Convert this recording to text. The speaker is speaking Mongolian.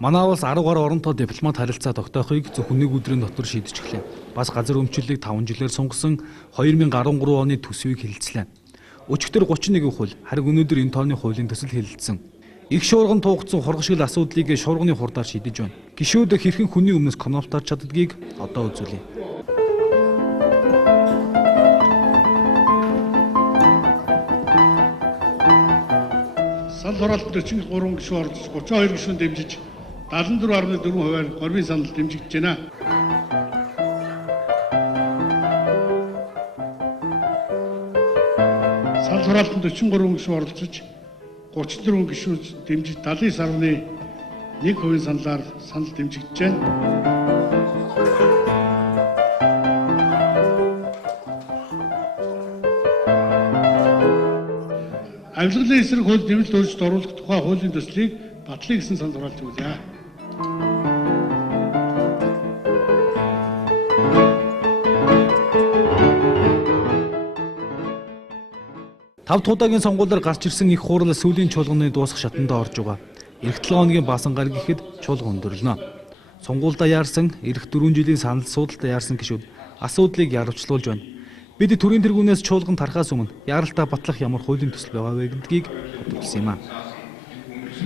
Манай улс 10 гаруй оронтой дипломат харилцаа тогтоохыг зөвхөн нэг өдрийн дотор шийдэж эхлэв. Бас газар өмчлөлийг 5 жилээр сунгасан 2013 оны төсвийг хэлэлцлээ. Өчигдөр 31%, харин өнөөдөр энэ тооны хуулийн төсөл хэлэлцсэн. Их шуурган туугдсан хургашгил асуудлыг шуурганы хурдаар шийдэж байна. Гишүүд хэрхэн хүний өмнөөс коноптарч чаддгийг одоо үзүүлье. Санал хураалт 43 гишүүн оролцож 32 гишүүн дэмжиж 74.4%-аар гормын санал дэмжигдэж байна. Санал хураалтанд 43 гишүүн оролцож 34 гишүүн дэмжиж 79.1% саналаар санал дэмжигдэж байна. Авилгалын эсрэг хууль нэмэлт өөрчлөлт оруулах тухай хуулийн төслийг батлая гэсэн санал хураалт өгье. Тав дахь удаагийн сонгуулиар гарч ирсэн их хурал сүүлийн чуулганы дуусах шатанд орж байгаа. Эх 7 хоногийн баасан гар гэхэд чуулга өндөрлөнө. Сонгуульдаа яарсан, эх 4 жилийн санал судалтай яарсан гишүүд асуудлыг яарвчлуулж байна. Бид төрийн тэргүүнээс чуулган тарахаас өмнө яаралтай батлах ямар хуулийн төсөл байгаа вэ гэдгийг бодсон юм а.